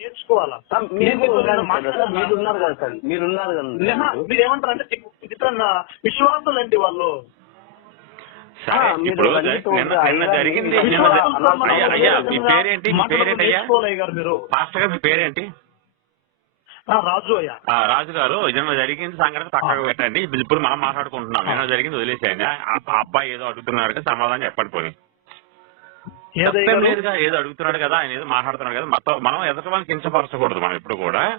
నేర్చుకోవాలా మీరు కదా సార్, కదా ఏమంటారు అంటే వాళ్ళు. ఇప్పుడు నిన్న అయ్యా, జరిగింది అయ్యా అయ్యా మీ పేరేంటి? మీ గారు మీరు. మాస్టర్ గారు మీ పేరేంటి? ఆ, రాజు అయ్యా. ఆ, రాజు గారు నిన్న జరిగింది సంగతి పక్కకు పెట్టండి. ఇప్పుడు మనం మాట్లాడుకుంటున్నాం. నిన్న జరిగింది వదిలేసేయండి. ఆ అబ్బాయి ఏదో అడుగుతున్నాడు కదా సమాధానం చెప్పండి పోనీ. ఏదయ్య తప్పేం గారు? లేదుగా ఏదో అడుగుతున్నాడు కదా ఆయన ఏదో మాట్లాడుతున్నాడు కదా మొత్తం మనం ఎదుటి వాళ్ళని కించపరచకూడదు మనం ఇప్పుడు కూడా.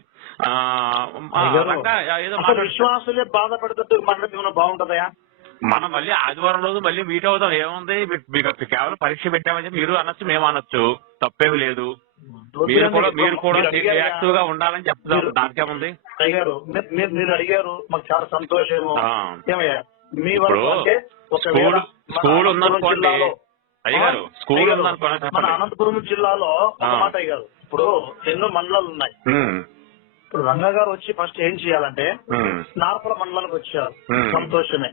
విశ్వాసులే బాధపడేటట్టు మాట్లాడుతున్న బాగుంటదయా మనం మళ్ళీ ఆదివారం రోజు మళ్ళీ మీట్ అవుతాం. ఏముంది? మీకు కేవలం పరీక్ష పెట్టామని చెప్పి మీరు అనొచ్చు మేము అనొచ్చు. తప్పేమి లేదు. మీరు కూడా మీరు కూడా యాక్టివ్గా ఉండాలని చెప్తారు దానికేముంది అడిగారు. మీరు- అడిగారు. మాకు చాలా. ఏమయ్యా? మీ స్కూల్ ఉందనుకోండి. అయ్యగారు స్కూల్ మన అనంతపురం జిల్లాలో. మాట అయ్యారు ఇప్పుడు ఎన్నో మండలాలు ఉన్నాయి. ఇప్పుడు రంగా గారు వచ్చి ఫస్ట్ ఏం చేయాలంటే నార్పల మండలానికి వచ్చారు. సంతోషమే.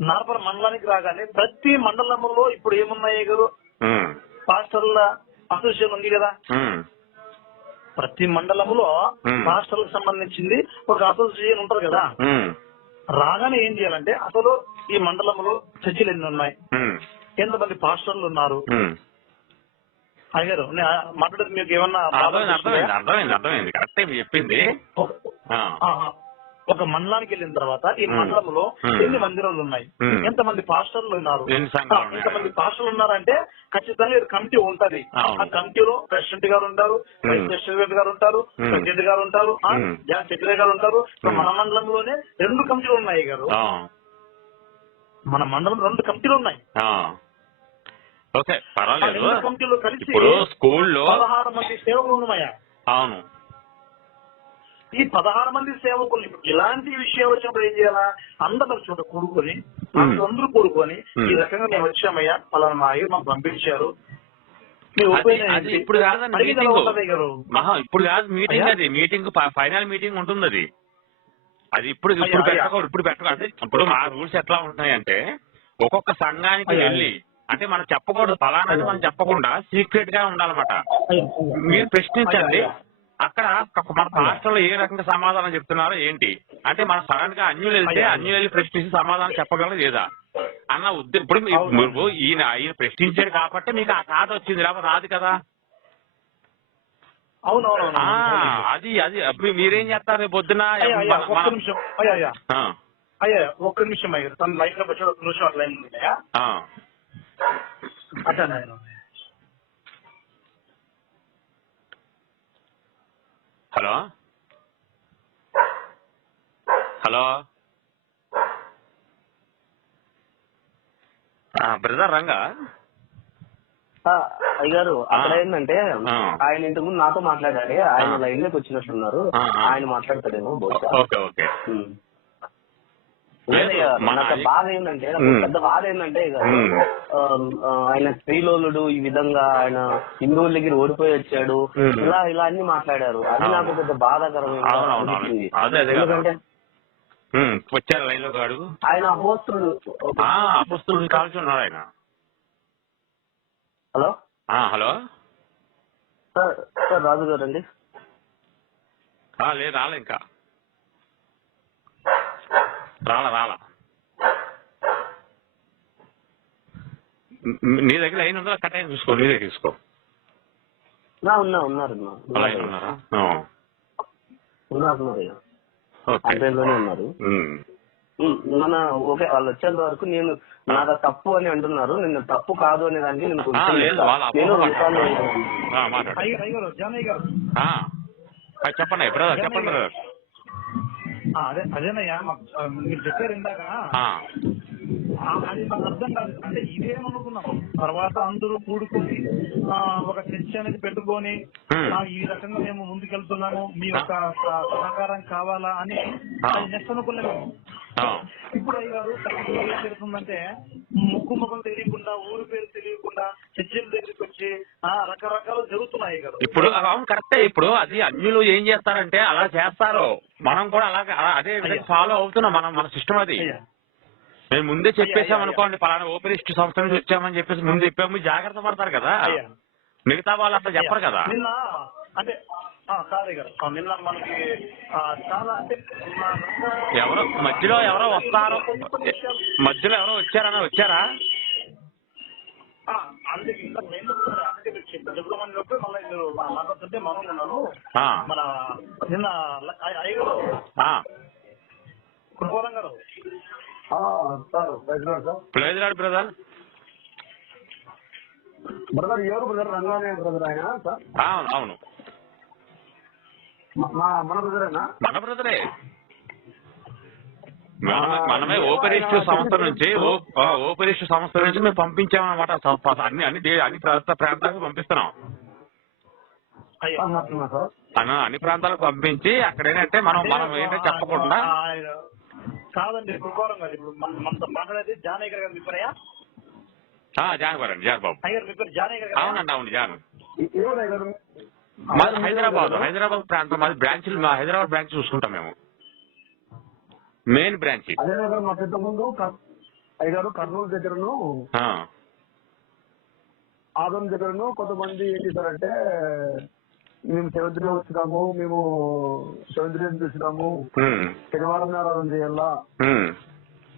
నార్పల మండలానికి రాగానే ప్రతి మండలంలో ఇప్పుడు ఏమున్నాయి గారు? పాస్టర్ల అసోసియేషన్ ఉంది కదా. ప్రతి మండలంలో. పాస్టర్లకు సంబంధించింది ఒక అసోసియేషన్ ఉంటారు కదా. రాగానే ఏం చేయాలంటే అసలు ఈ మండలంలో చర్చిలు ఎన్ని ఉన్నాయి? ఎంతమంది పాస్టర్లు ఉన్నారు. అయ్యారు మాట్లాడేది మీకు ఏమన్నా అర్థమైంది అర్థమైంది? అర్థమైంది కరెక్టే చెప్పింది ఒక- మండలానికి వెళ్ళిన తర్వాత ఈ. మండలంలో. ఎన్ని మందిరాలు ఉన్నాయి. ఎంతమంది పాస్టర్లు ఉన్నారు? ఎంతమంది పాస్టర్లు ఉన్నారంటే ఖచ్చితంగా కమిటీ ఉంటది. ఆ కమిటీలో ప్రెసిడెంట్ గారు ఉంటారు వైస్. ప్రెసిడెంట్ గారు ఉంటారు. ప్రెసిడెంట్ గారు ఉంటారు. జాయింట్ సెక్రటరీ గారు ఉంటారు. మన మండలంలోనే రెండు కమిటీలు ఉన్నాయి గారు మన మండలం రెండు కమిటీలు ఉన్నాయి. ఓకే పర్వాలేదు. కమిటీలు కలిసి ఇప్పుడు స్కూల్లో పదహారు మంది సేవకులు ఉన్నాయా అవును. ఈ పదహారు మంది సేవకులు ఇప్పుడు ఇలాంటి విషయం వచ్చినప్పుడు ఏం చేయాలా? అందరూ చోట కూడుకొని అందరూ కూడుకొని ఈ. రకంగా మేము వచ్చామయ్యా. పలానా మా అయ్య మాకు పంపించారు. అది-? ఇప్పుడు ఎలా మీటింగ్? మహా ఇప్పుడు కాదు మీటింగ్? అది. మీటింగ్ ఫైనల్ మీటింగ్ ఉంటుంది అది. అది ఇప్పుడు ఇప్పుడు. పెట్టకూడదు ఇప్పుడు పెట్టకూడదు ఇప్పుడు మా రూల్స్ ఎట్లా ఉంటున్నాయంటే ఒక్కొక్క సంఘానికి వెళ్ళి అంటే మనం చెప్పకూడదు ఫలానా మనం చెప్పకుండా సీక్రెట్గా ఉండాలన్నమాట. మీరు ప్రశ్నించండి అక్కడ ఒక మన రాష్ట్రంలో ఏ రకంగా సమాధానం చెప్తున్నారో ఏంటి? అంటే మన సడన్గా అన్యులు వెళ్తే. అన్యులు వెళ్ళి ప్రశ్నించి సమాధానం చెప్పగలరు లేదా? అన్న ఉద్దేశం ఇప్పుడు. మీరు ఈయన ఈయన ప్రశ్నించాడు కాబట్టి మీకు ఆ ఖాతా వచ్చింది లేకపోతే రాదు కదా? అవునవునవును. ఆ, అది అది అప్పుడు మీరేం చేస్తారు రేపు పొద్దున అయ్యా ఒక్క నిమిషం. అయ్యారు తన లైఫ్లో వచ్చి ఒక్క నిమిషం నాయన. హలో? హలో? బ్రదర్ రంగా? ఆ, అయ్యగారు అక్కడ. ఏంటంటే. ఆయన ఇంతకు ముందు నాతో మాట్లాడాడు ఆయన. లైన్లోకి వచ్చినట్టున్నారు. ఆయన మాట్లాడతాడేమో ఓకే మన బాధ ఏంటంటే. పెద్ద బాధ ఏంటంటే ఆయన స్త్రీలోలుడు ఈ విధంగా ఆయన హిందువుల దగ్గర ఓడిపోయి వచ్చాడు. ఇలా ఇలా అన్ని మాట్లాడారు. అది. నాకు పెద్ద బాధాకరమైన. ఎందుకంటే వచ్చారు లైన్లో అడుగు ఆయన అపోస్తుడు. అపుస్తుడు ఆయన. Hello? Hello? Sir sir Raju గారు అండి లేదు రాలే ఇంకా. రాలా రాలా. నీ- నీ దగ్గర లైన్ ఉందా? కట్ అయిన చూసుకో నీ దగ్గర తీసుకో. ఉన్నా ఉన్నారు. లైన్ మన ఓకే వాళ్ళు వచ్చేంత వరకు నేను నాది తప్పు అని అంటున్నారు. నేను తప్పు కాదు అనే దానికి నేను చెప్పండి బ్రదర్ చెప్పండి బ్రదర్. అదే అదేనయ్యా మాకు, మీరు చెప్పారు ఇందాక అది మాకు అర్థం కాదు. అంటే ఇదేమనుకున్నాం తర్వాత అందరూ కూడుకొని ఒక చర్చ అనేది పెట్టుకొని ఈ రకంగా మేము ముందుకెళ్తున్నాము మీ యొక్క సహకారం కావాలా అని నెక్స్ట్ అనుకున్నాము ఇప్పుడు అయ్యారు ఏం జరుగుతుందంటే ముక్కు ముఖం తెలియకుండా ఊరు పేరు తెలియకుండా చర్చల దగ్గరికి వచ్చి రకరకాలు జరుగుతున్నాయి కదా. ఇప్పుడు అవును కరెక్టే. ఇప్పుడు అది అన్యులు ఏం చేస్తారంటే అలా చేస్తారు. మనం కూడా అలాగే అలా- అదే విధంగా. ఫాలో అవుతున్నాం మనం మన సిస్టమ్ అది. మేము ముందే చెప్పేసాం అనుకోండి పలానా ఓపెనిస్ట్ సంస్థ నుంచి వచ్చామని చెప్పేసి ముందు చెప్పాము జాగ్రత్త పడతారు కదా. మిగతా వాళ్ళు అట్లా చెప్పరు కదా. నిన్న అంటే ఆ, సారీ గారు ఆ, నిన్న మనకి ఆ, చాలా అంటే మా రంగా- ఎవరో మధ్యలో ఎవరో వస్తారు. మధ్యలో ఎవరో వచ్చారన్నా వచ్చారా? అందుకే ఇంకా నేను అందుకే. చెప్పుకోమని చెప్పి మళ్ళీ మీరు మాట్లాడుతుంటే మనం ఉన్నాను మన నిన్న అయ్యగారు గారు. బ్రదర్. బ్రదర్ ఎవరు బ్రదర్? రంగానే బ్రదర్ ఆయన సార్? అవును అవును. మా మన బ్రదరేనా? మన బ్రదరే. మనమే ఓపెరిస్ట్ సంస్థ నుంచి ఓ- ఆ, ఓపెరిస్ట్ సంస్థ నుంచి మేము పంపించామన్నమాట. అన్ని అన్ని అన్ని ప్రాంత ప్రాంతాలకు పంపిస్తున్నాం. అయ్యా. సార్. అన్న అన్ని ప్రాంతాలకు పంపించి అక్కడ ఏంటంటే మనం మనం ఏంటంటే చెప్పకుండా కాదండి కృపాలం గారు ఇప్పుడు మన- మనతో మాట్లాడేది జానయ్య గారు మీ పేరయ్యా ఆ, జాన్ జాన్ బాబు అవునండి అవును జాన్. మాది హైదరాబాద్ హైదరాబాద్ ప్రాంతం మాది బ్రాంచ్ హైదరాబాద్ బ్రాంచ్ చూసుకుంటాం మేము. Main branch. అదే గారు మా పెద్ద ముందు అయ్యారు కర్నూలు దగ్గరను ఆదం దగ్గరను కొంతమంది ఏం చేశారంటే మేము సెవెంత్రీ వచ్చినాము మేము సెవెంత్రీ చూసినాము. శనివారం ఆరాధన చేయాలా?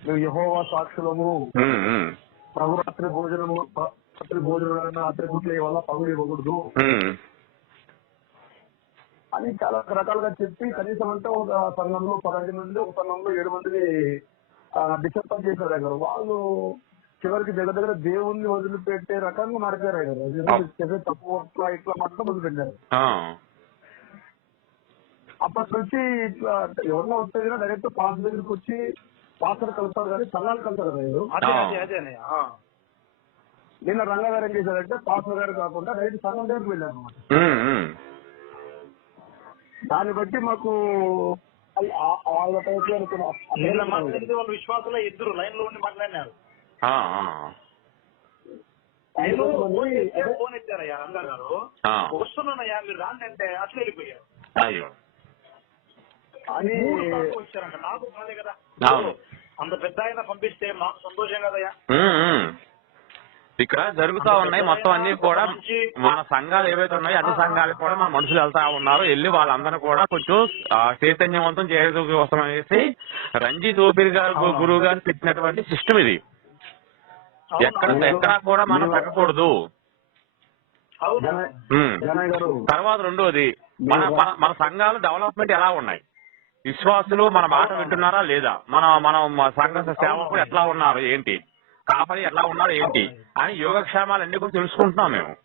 మేము యహోవా సాక్షులము. ప్రభు రాత్రి భోజనము రాత్రి భోజనం రాత్రి గుట్లు ఇవ్వాలా? పగులు ఇవ్వకూడదు. అని చాలా రకాలుగా చెప్పి కనీసం అంటే ఒక సంఘంలో పదహైదు మంది ఒక సంఘంలో ఏడు మందిని డిసప్పాయింట్ చేశారు ఆయన వాళ్ళు చివరికి దగ్గర దగ్గర దేవుణ్ణి వదిలిపెట్టే రకంగా మారిపోయారు చేసే తప్పు అట్లా ఇట్లా మాత్రం వదిలిపెట్టారు. అప్పటి నుంచి ఇట్లా ఎవరన్నా వస్తే డైరెక్ట్ పాస్ దగ్గరికి వచ్చి పాస్టర్ కలుస్తారు కానీ సంఘాలు కలుస్తారు కదా. నిన్న రంగా గారు ఏం చేశారంటే పాస్టర్ గారు కాకుండా డైరెక్ట్ సంఘం దగ్గరికి వెళ్ళారు అన్నమాట దాన్ని బట్టి మాకు వాళ్ళ టైప్ మాట్లాడితే వాళ్ళు విశ్వాసంలో ఇద్దరు లైన్లో ఉండి మాట్లాడినారు. నేను ఫోన్ ఎత్తారయ్యా రంగా గారు వస్తున్నానయ్యా మీరు రాండి అంటే అట్లా వెళ్ళిపోయారు. అయ్యో. అని వచ్చారంట. నాకు బాధే కదా. అంత పెద్ద ఆయన పంపిస్తే మాకు సంతోషం కదయ్యా. ఇక్కడ జరుగుతా ఉన్నాయి మొత్తం అన్ని కూడా మన సంఘాలు ఏవైతే ఉన్నాయో అన్ని సంఘాలకు కూడా మన మనుషులు వెళ్తా ఉన్నారు. వెళ్ళి వాళ్ళందరినీ కూడా కొంచెం చైతన్యవంతం చేయడం కోసం అనేసి రంజిత్ ఓపిరి గారు గురువు గారు పెట్టినటువంటి సిస్టమ్ ఇది. ఎక్కడ ఎక్కడా కూడా మనం గారు తర్వాత రెండోది మన మన- మన సంఘాలు డెవలప్మెంట్ ఎలా ఉన్నాయి? విశ్వాసులు మన మాట వింటున్నారా లేదా? మన మనం మన సంఘ సేవకులు ఎట్లా ఉన్నారు? ఏంటి? కాపరి ఎట్లా ఉన్నారు ఏంటి? అని యోగక్షేమాలు అన్ని కూడా తెలుసుకుంటున్నాం మేము.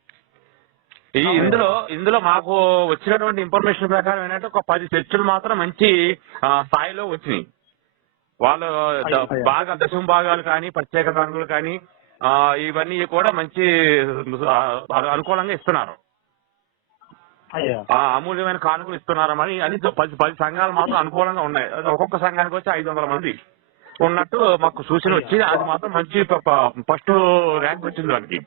ఈ ఇందులో ఇందులో మాకు వచ్చినటువంటి ఇన్ఫర్మేషన్ ప్రకారం ఏంటంటే ఒక పది చర్చలు మాత్రం మంచి స్థాయిలో వచ్చినాయి. వాళ్ళు బాగా దశమ భాగాలు కానీ ప్రత్యేక రంగులు కానీ ఇవన్నీ కూడా మంచి అనుకూలంగా ఇస్తున్నారు. అమూల్యమైన కానుకలు ఇస్తున్నారని అని పది పది సంఘాలు మాత్రం అనుకూలంగా ఉన్నాయి. ఒక్కొక్క సంఘానికి వచ్చి ఐదు వందల మంది. ఉన్నట్టు మాకు సూచన వచ్చి అది మాత్రం మంచి ఫస్ట్ ర్యాంక్ వచ్చింది దానికి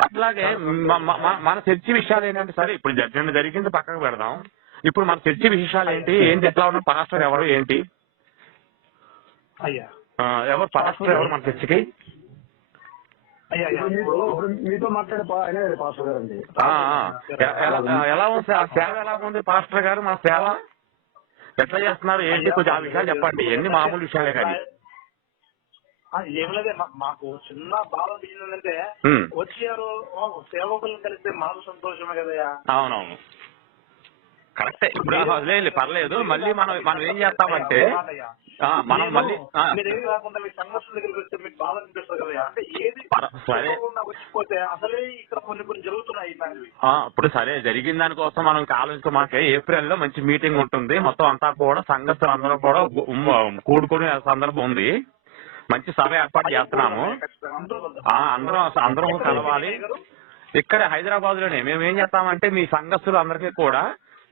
అట్లాగే మన చర్చి విషయాలు ఏంటంటే సరే ఇప్పుడు జడ్జి జరిగింది పక్కకు పెడదాం. ఇప్పుడు మన చర్చి విషయాలు ఏంటి? ఏంటి? ఎట్లా ఉన్న పాస్టర్ ఎవరు? ఏంటి? అయ్యా. ఆ, ఎవరు? పాస్టర్ ఎవరు మన చర్చికి? మీతో మాట్లాడే పాస్టర్ గారు ఆ, ఆ. ఎలా- ఉంది? సే- సేవ ఎలా ఉంది? పాస్టర్ గారు మన సేవ? ఎట్లా చేస్తున్నారు? ఏంటి? కొంచెం ఆ విషయాలు చెప్పండి. ఎన్ని మామూలు విషయాలే కానీ. ఆ, ఏం లేదే. మా- మాకు చిన్న బాధ ఏంటంటే. వచ్చారు సేవకులను కలిస్తే మాకు సంతోషమే కదయ్యా. అవునవును. కరెక్టే. ఇప్పుడు లేదు పర్లేదు. మళ్ళీ మనం మనం ఏం చేస్తామంటే మనం మళ్ళీ మీకు ఇప్పుడు సరే జరిగిన దానికోసం మనం ఆలోచించ మనకి ఏప్రిల్లో మంచి మీటింగ్ ఉంటుంది. మొత్తం అంతా కూడా సంఘస్థులు అందరూ కూడా కూడుకునే సందర్భం ఉంది. మంచి సభ ఏర్పాటు చేస్తున్నాము. అందరం అందరం కలవాలి. ఇక్కడ హైదరాబాద్లోనే మేము ఏం చేస్తామంటే మీ సంఘస్థులు అందరికీ కూడా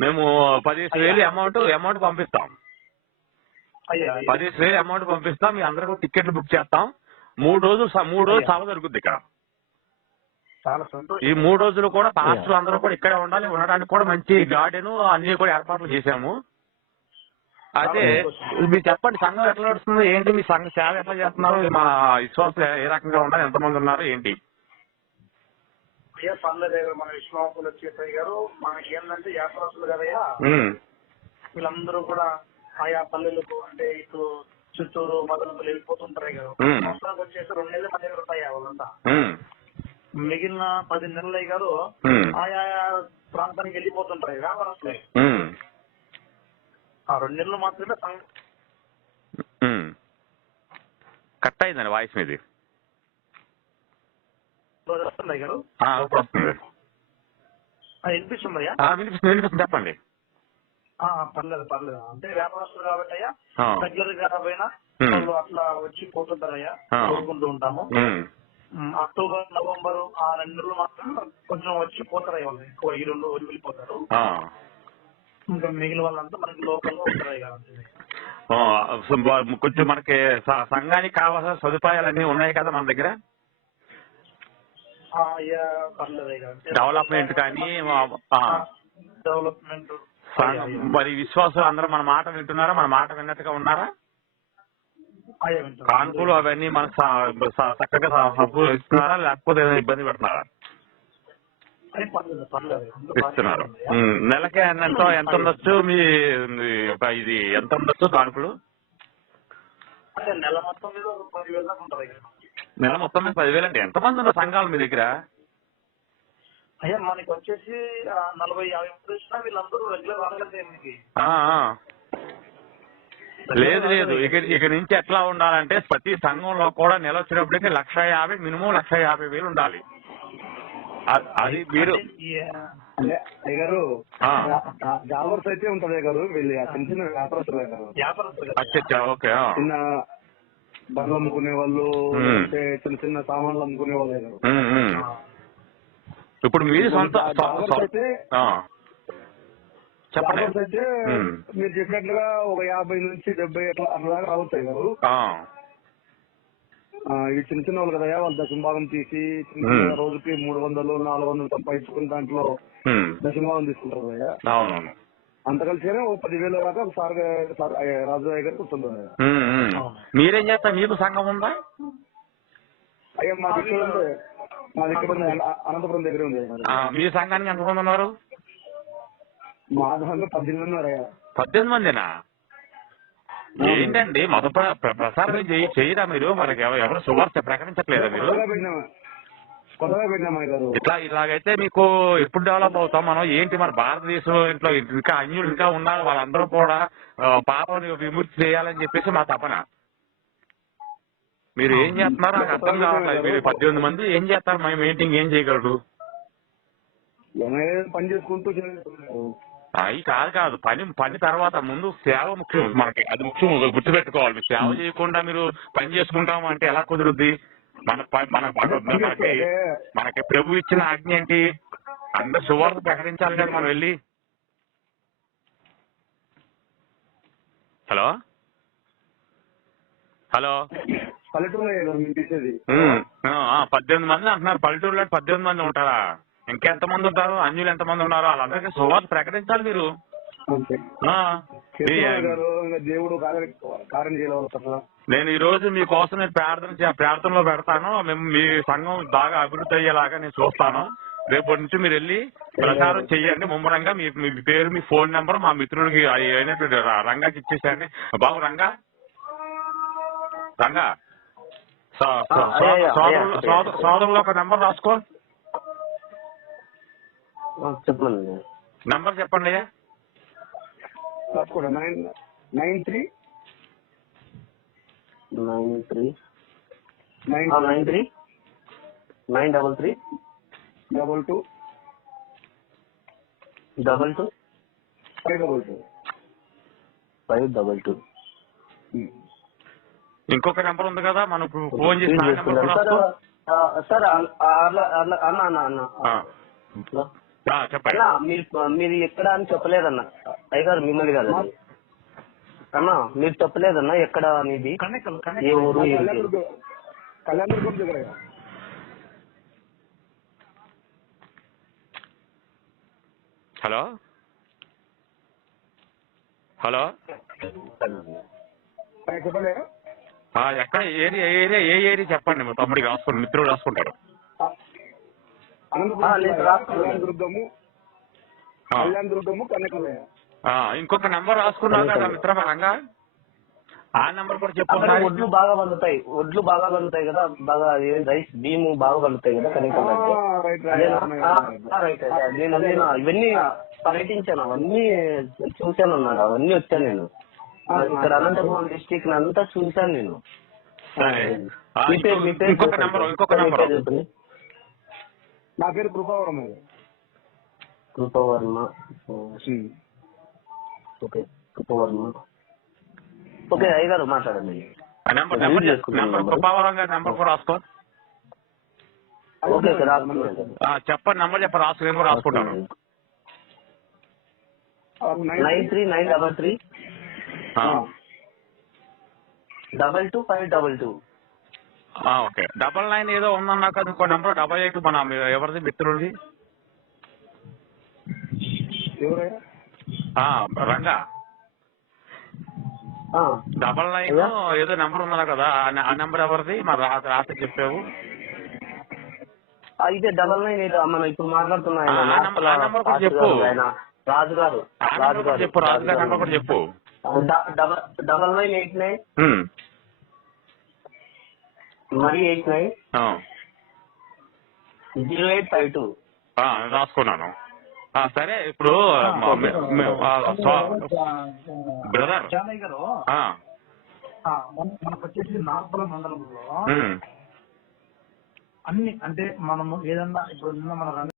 మేము పదిహేను వేలు అమౌంట్ అమౌంట్ పంపిస్తాం. పదిహేను వేలు అమౌంట్ పంపిస్తాం మీ అందరూ టికెట్లు బుక్ చేస్తాం మూడు రోజులు మూడు రోజులు సభ జరుగుద్ది ఇక్కడ ఈ మూడు రోజులు కూడా పాస్టర్లు అందరూ కూడా ఇక్కడే ఉండాలి ఉండడానికి కూడా మంచి గార్డెన్ అన్ని కూడా ఏర్పాట్లు చేశాము అయితే మీరు చెప్పండి సంఘం ఎట్లా నడుస్తుంది ఏంటి మీ సంఘ సేవ ఎట్లా చేస్తున్నారు మా విశ్వాసం ఏ రకంగా ఉన్నారు ఎంతమంది ఉన్నారు ఏంటి అయ్యా పర్లేదు అయ్యా, మన విశ్వాసులు వచ్చేసాయి గారు. మనకి ఏంటంటే వ్యాపారస్తులు కదయ్యా వీళ్ళందరూ కూడా ఆయా పల్లెలకు అంటే ఇటు చిత్తూరు మదనపల్లి వెళ్ళిపోతుంటారు కదా. సంవత్సరానికి వచ్చేసి రెండు నెలలు మన దగ్గర ఉంటాయి వాళ్ళంతా మిగిలిన పది నెలలు గారు. ఆయా ప్రాంతానికి వెళ్ళిపోతుంటారు వ్యాపారస్తులు. ఆ రెండు నెలలు మాత్రమే. కట్ అయిందండి వాయిస్ మీది. గారు? వినిపిస్తుందయ్యా? వినిపిస్తుంది వినిపిస్తుంది. చెప్పండి. పర్లేదు పర్లేదు. అంటే వ్యాపారస్తులు కాబట్టి అయ్యా. రెగ్యులర్గా పోయినా. వాళ్ళు అట్లా వచ్చి పోతుంటారయ్యా. కోరుకుంటూ ఉంటాము. అక్టోబర్ నవంబర్ ఆ రెండు నెలలు మాత్రం కొంచెం వచ్చి పోతారయ్య వాళ్ళు. ఎక్కువ ఈ రెండు రోజులు వెళ్ళిపోతారు. ఇంకా మిగిలిన వాళ్ళంతా మనకి లోకల్లో ఉంటారు కాబట్టి. ఆ, సో బ- కొంచెం మనకి సంఘానికి కావాల్సిన సదుపాయాలన్నీ ఉన్నాయి కదా మన దగ్గర? డెవలప్మెంట్ కానీ డెవలప్మెంట్ మరి విశ్వాసులు అందరూ మన మాట వింటున్నారా? మన మాట విన్నట్టుగా ఉన్నారా. కాన్పులు అవన్నీ మన చక్కగా ఇస్తున్నారా? లేకపోతే ఏదైనా ఇబ్బంది పెడుతున్నారా? ఇస్తున్నారు. నెలకి ఎంత ఎంత ఉండొచ్చు? మీ ఇది ఎంత ఉండొచ్చు కాన్పులు? నెల మొత్తం మీద నెల మొత్తం మీద పదివేలు అంటే ఎంతమంది ఉన్నారు సంఘాలు మీ దగ్గర అయ్యా మనకి వచ్చేసి నలభై యాభై మంది వచ్చినా వీళ్ళందరూ రెగ్యులర్ రాలేదు. లేదు లేదు ఇక ఇక నుంచి ఎట్లా ఉండాలంటే ప్రతి సంఘంలో కూడా నెల వచ్చినప్పటికీ లక్ష యాభై మినిమం లక్ష యాభై వేలు ఉండాలి అది మీరు. జాబర్స్ అయితే ఉంటది అయ్యగారు వీళ్ళు చిన్న చిన్న వ్యాపారస్తులు. అచ్చా ఓకే. చిన్న బండ్లు అమ్ముకునే వాళ్ళు. అంటే చిన్న చిన్న సామాన్లు అమ్ముకునే వాళ్ళు. ఇప్పుడు మీది సొంత. చెప్పండి అయితే. మీరు చెప్పినట్లుగా ఒక యాభై నుంచి డెబ్బై అట్లా అట్లా ఆ. ఆ, ఇవి చిన్న చిన్న వాళ్ళు కదా వాళ్ళ దశంభాగం తీసి చిన్న రోజుకి మూడు వందలు నాలుగు వందలు సంపాదించుకుని దాంట్లో. దశంభాగం తీసుకుంటారు కదా అవునవును అంత కలిసి ఓ పదివేల దాకా సార్ గా- సార్ అయ్య గారికి వస్తుంది. మీరేం చేస్తారు? మీకు సంఘం ఉందా? అయ్యా మా దగ్గర ఉంది. మా దగ్గర ఉంది. అనంతపురం. దగ్గర ఉంది. మీ సంఘానికి ఎంతమంది ఉన్నారు? మా దాంట్లో పద్దెనిమిది ఉన్నారు పద్దెనిమిది మందినా? ఏంటండి? మొదట ప్ర- ప్రసారం చేయి చేయరా మీరు? మనకి ఎవ- ఎవరు సువార్త ప్రకటించట్లేదా మీరు? కొత్తగా పెట్టినాం గారు. ఇట్లా ఇలాగైతే మీకు ఎప్పుడు డెవలప్ అవుతాం మనం? ఏంటి మన భారతదేశంలో ఇంట్లో ఇంకా అన్యులు ఇంకా ఉన్నారు వాళ్ళందరూ కూడా ఆ, పాపని విముక్తి చేయాలని చెప్పేసి మా తపన. మీరు ఏం చేస్తున్నారు నాకు అర్థం కావట్లేదు. మీరు పద్దెనిమిది మంది ఏం చేస్తారు? మేము మీటింగ్ ఏం చేయగలరు? పని చేసుకుంటూ. అవి కాదు కాదు. పని పని తర్వాత ముందు సేవ ముఖ్యం మనకి. అది ముఖ్యం గుర్తుపెట్టుకోవాలి. సేవ చేయకుండా మీరు పని చేసుకుంటాం అంటే ఎలా కుదురుద్ది? మన మన మనకి మనకి ప్రభు ఇచ్చిన ఆజ్ఞ ఏంటి? అందరు సువార్త ప్రకటించాలి కదా మనం వెళ్ళి. హలో? హలో? పద్దెనిమిది మంది అంటున్నారు. పల్లెటూరులో పద్దెనిమిది మంది ఉంటారా? ఇంకెంత మంది ఉంటారు? అన్యులు ఎంత మంది ఉన్నారు? వాళ్ళందరికీ సువార్త ప్రకటించాలి మీరు. అంతే దేవుడు కార్యం నేను ఈ రోజు మీకోసం నేను ప్రార్థన ప్రార్థనలో పెడతాను. మేము మీ సంఘం బాగా అభివృద్ధి అయ్యేలాగా నేను చూస్తాను. రేపటి నుంచి మీరు వెళ్ళి ప్రచారం చెయ్యండి. ముమ్మరంగా మీ మీ పేరు మీ ఫోన్ నెంబర్ మా మిత్రుడికి అయి- అయినటువంటి ర- రంగాకి ఇచ్చేసండి బాబు రంగా? రంగా? సోదరులు ఒక నెంబర్ రాసుకో. చెప్పండి నెంబర్ చెప్పండి అయ్యా. రాసుకోండి nine nine three nine three nine nine three nine double three double two double two five double two five double two ఇంకొక నెంబర్ ఉంది కదా మనం ఇప్పుడు ఫోన్ చేసి రాసుకో. ఆ, సార్ అన్న అన్న- అన్న చెప్పండి. మీరు మీరు ఎక్కడ అని చెప్పలేదన్న. అయ్యగారు మిమ్మల్ని కాదు. అన్న మీరు చెప్పలేదన్న ఎక్కడ మీది కనెక్ట్ ఏ ఊరు? కళ్యాణదుర్గం దగ్గర. హలో? హలో? చెప్పండి. ఎక్కడ? ఏ ఏరియా ఏ ఏరియా ఏ ఏరియా? చెప్పండి. మా తమ్ముడికి రాసుకుంటాడు మిత్రుడు రాసుకుంటాడు. కళ్యాణ దుర్గము ఆ. కళ్యాణ దుర్గము కనకలయ. ఆ, ఇంకొక నెంబర్ రాసుకున్నావు కదా మిత్రమా రంగా? ఆ నెంబర్ కూడా చెప్పు అక్కడ ఒకసారి. ఒడ్లు బాగా పండుతాయి. ఒడ్లు బాగా పండుతాయి కదా బాగా రైస్ భీము బాగా పండుతాయి కదా కనీసం. నేను అదేనా ఇవన్నీ పర్యటించాను. అవన్నీ చూశాను అన్నాడు. అవన్నీ వచ్చాను నేను. ఇక్కడ అనంతపురం డిస్టిక్ అంతా చూశాను నేను. ఇంకొక చెప్పండి. నెంబర్ ఇంకొక నెంబర్ చెప్పండి. నా పేరు కృపావరం అది కృపవర్మ? ఓకే కృపవర్మ? ఓకే అయ్యగారు మాట్లాడండి. నెంబర్ నెంబర్ యూజ్ చేసుకున్నాను నెంబర్ నెంబర్. కృపావరం గారి నెంబర్ కూడా రాసుకో. ఓకే సార్ రాసుకున్నాను ఆ, చెప్పండి నెంబర్ చెప్ప రాసుకో నేను కూడా రాసుకుంటాను nine three nine double three. ఆ, double two five double two. Okay. Double nine ఏదో ఉందన్నా కదా ఇంకో నెంబర్ డబల్ ఎయిట్ మన ఎవరిది? మిత్రుడిది? రంగా. డబల్ నైన్ ఏదో నెంబర్ ఉందా కదా. ఆ నెంబర్ ఎవరిది? మరి రాత్రి చెప్పావు. ఇదే డబల్ నైన్ మనం ఇప్పుడు మాట్లాడుతున్న చెప్పు. రాజు గారు రాజు గారు చెప్పు రాజు గారి నెంబర్ కూడా చెప్పు. డబల్ నైన్ ఎయిట్ నైన్ మరి ఎయిట్ నైన్ ఆ, జీరో ఎయిట్ ఫైవ్ టూ. ఆ, రాసుకున్నాను. ఆ, సరే ఇప్పుడు బ్రదర్. జానయ్య గారు ఆ, ఆ, మన- మనకు వచ్చేసి నార్పల మండలంలో అన్ని అంటే మనము ఏదన్నా ఇప్పుడు నిన్న మన